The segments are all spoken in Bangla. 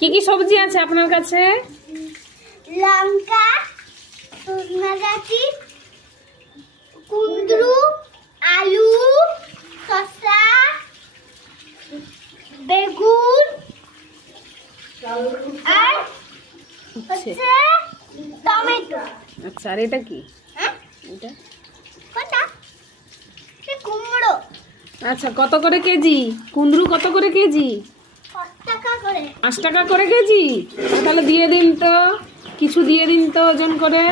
কি কি সবজি আছে আপনার কাছে? লঙ্কা গাছি কুন্দ্রু আলু শসা বেগুন আর হচ্ছে। টমেটো। আচ্ছা আর এটা কি? হ্যাঁ? এটা? কোনটা? কুমড়ো। আচ্ছা কত করে কেজি? কুন্দ্রু কত করে কেজি? পাঁচ টাকা করে। কেজি? তাহলে দিয়ে দিন তো। কিছু দিয়ে দিন তো ওজন করে।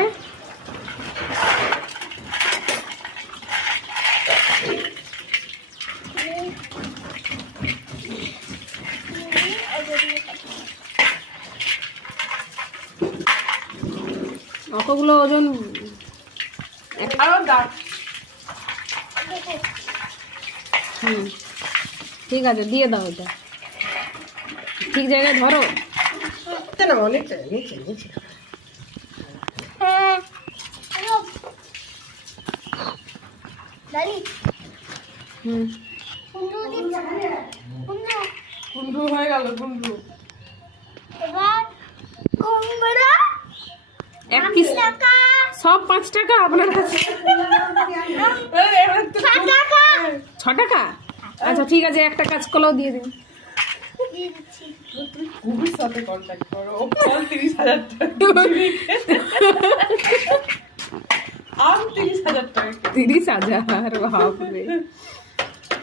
অতগুলো ওজন। হুম। ঠিক আছে দিয়ে দাও এটা। ঠিক জায়গায় ধরো। হ্যাঁ। কুন্ডু হয়ে গেল কুন্ডু। এক পিস। সব পাঁচ টাকা আপনার কাছে? ছ টাকা। ছ টাকা? আচ্ছা ঠিক আছে একটা কাজ কলাও দিয়ে দিন। তিরিশ হাজার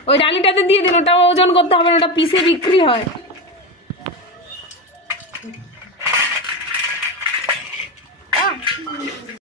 ওই ডালিটাতে দিয়ে দিন, ওটা ওজন করতে হবে না, ওটা পিসে বিক্রি হয়।